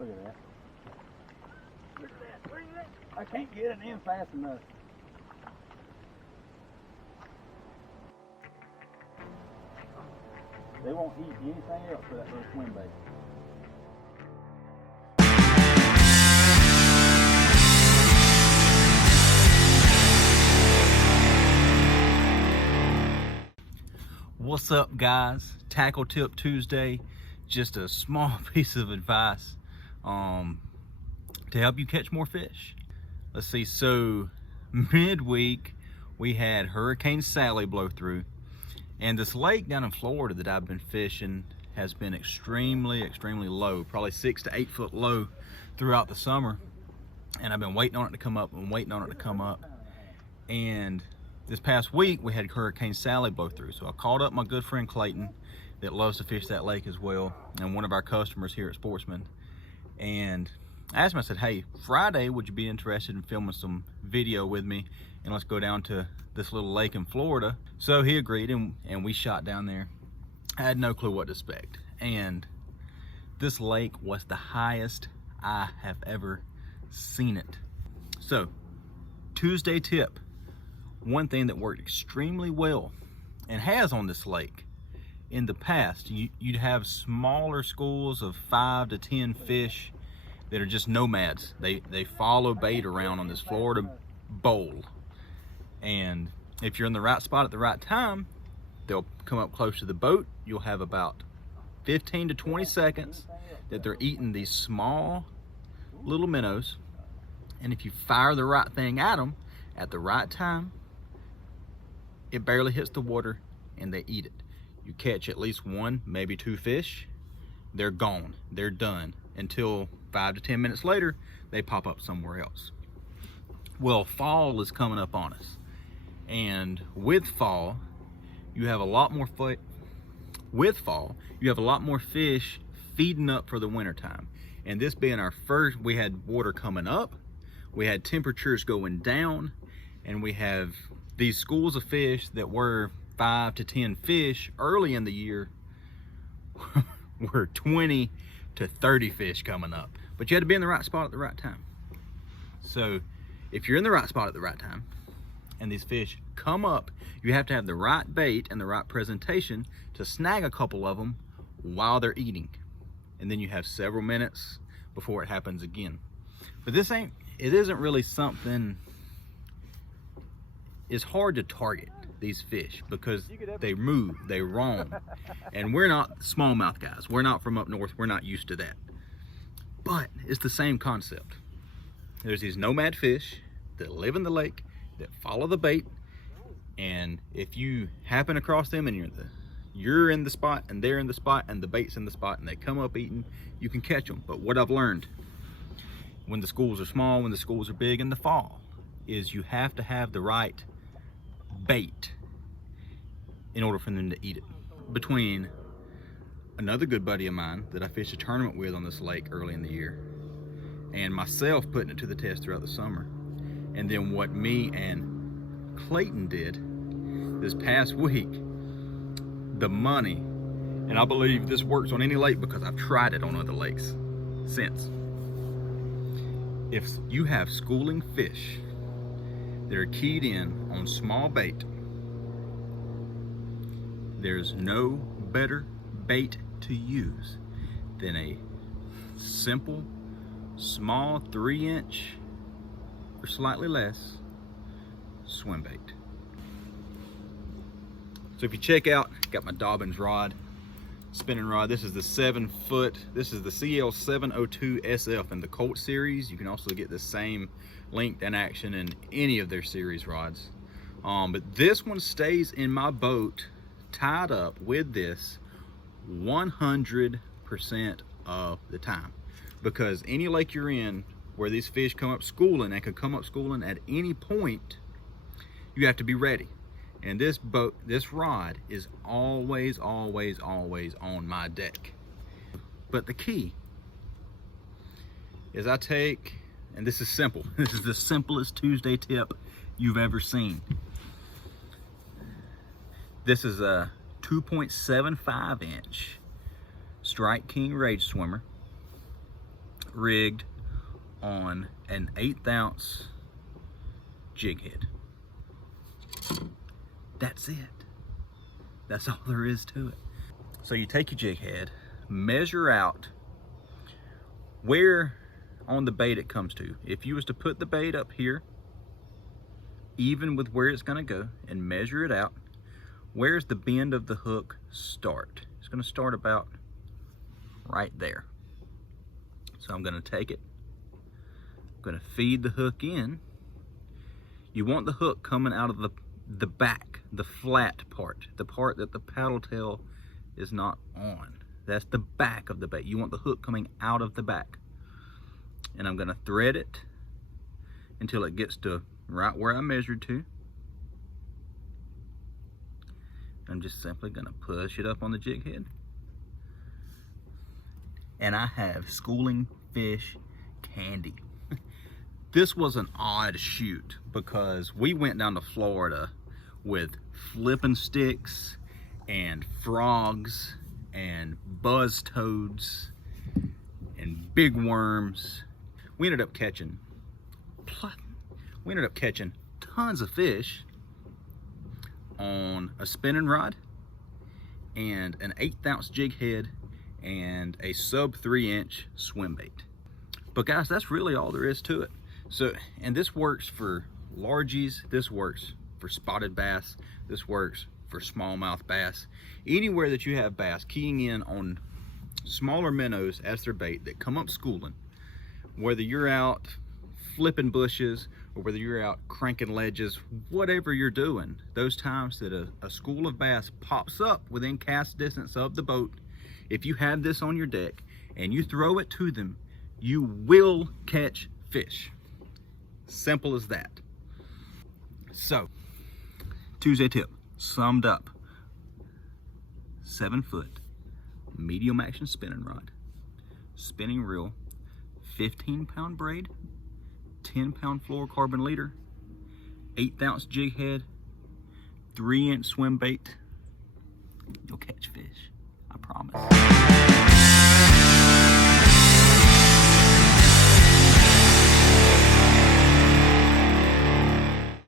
Look at that. Look at that. Look at that. I can't get it in fast enough. They won't eat anything else for that little swim bait. What's up, guys? Tackle Tip Tuesday. Just a small piece of advice to help you catch more fish. Let's see, so midweek we had Hurricane Sally blow through, and this lake down in Florida that I've been fishing has been extremely low, probably 6 to 8 foot low throughout the summer, and I've been waiting on it to come up and waiting on it to come up. And this past week we had Hurricane Sally blow through, so I called up my good friend Clayton that loves to fish that lake as well, and one of our customers here at Sportsman, and I asked him, I said, hey, Friday, would you be interested in filming some video with me, and let's go down to this little lake in Florida? So he agreed, and we shot down there. I had no clue what to expect, and this lake was the highest I have ever seen it. So Tuesday tip, one thing that worked extremely well and has on this lake in the past, you'd have smaller schools of 5 to 10 fish that are just nomads. They follow bait around on this Florida bowl, and if you're in the right spot at the right time, they'll come up close to the boat. You'll have about 15 to 20 seconds that they're eating these small little minnows, and if you fire the right thing at them at the right time, it barely hits the water and they eat it. You catch at least 1, maybe 2 fish, they're gone, they're done, until 5 to 10 minutes later they pop up somewhere else. Well, fall is coming up on us, and with fall you have a lot more fish feeding up for the winter time. And this being our first, we had water coming up, we had temperatures going down, and we have these schools of fish that were 5 to 10 fish early in the year were 20 to 30 fish coming up. But you had to be in the right spot at the right time. So if you're in the right spot at the right time and these fish come up, you have to have the right bait and the right presentation to snag a couple of them while they're eating. And then you have several minutes before it happens again. But it isn't really something, it's hard to target these fish because they move, they roam, and we're not smallmouth guys. We're not from up north. We're not used to that. But it's the same concept. There's these nomad fish that live in the lake, that follow the bait, and if you happen across them and you're in the spot and they're in the spot and the bait's in the spot and they come up eating, you can catch them. But what I've learned when the schools are small, when the schools are big in the fall, is you have to have the right bait in order for them to eat it. Between another good buddy of mine that I fished a tournament with on this lake early in the year, and myself putting it to the test throughout the summer, and then what me and Clayton did this past week, the money, and I believe this works on any lake because I've tried it on other lakes since. If you have schooling fish that are keyed in on small bait, there's no better bait to use than a simple, small 3-inch or slightly less swim bait. So if you check out, got my Dobbins rod, spinning rod. This is the 7-foot, this is the CL702 SF in the Colt series. You can also get the same length and action in any of their series rods. But this one stays in my boat tied up with this 100% of the time, because any lake you're in where these fish come up schooling, and could come up schooling at any point, you have to be ready. And this rod is always on my deck. But the key is I take, and this is simple, this is the simplest Tuesday tip you've ever seen. This is a 2.75 inch Strike King Rage Swimmer, rigged on an 1/8 ounce jig head. That's it. That's all there is to it. So you take your jig head, measure out where on the bait it comes to. If you was to put the bait up here, even with where it's gonna go, and measure it out, where's the bend of the hook start? It's gonna start about right there. So I'm gonna take it, I'm gonna feed the hook in. You want the hook coming out of the back, the flat part, the part that the paddle tail is not on. That's the back of the bait. You want the hook coming out of the back. And I'm gonna thread it until it gets to right where I measured to. I'm just simply gonna push it up on the jig head. And I have schooling fish candy. This was an odd shoot because we went down to Florida with flipping sticks and frogs and buzz toads and big worms. We ended up catching tons of fish on a spinning rod and an 1/8 ounce jig head and a sub 3-inch swim bait. But guys, that's really all there is to it. So, and this works for largies, this works for spotted bass, this works for smallmouth bass. Anywhere that you have bass, keying in on smaller minnows as their bait that come up schooling, whether you're out flipping bushes or whether you're out cranking ledges, whatever you're doing, those times that a school of bass pops up within cast distance of the boat, if you have this on your deck and you throw it to them, you will catch fish. Simple as that. So, Tuesday tip, summed up: 7-foot medium action spinning rod, spinning reel, 15-pound braid, 10-pound fluorocarbon leader, 1/8 ounce jig head, 3-inch swim bait. You'll catch fish, I promise.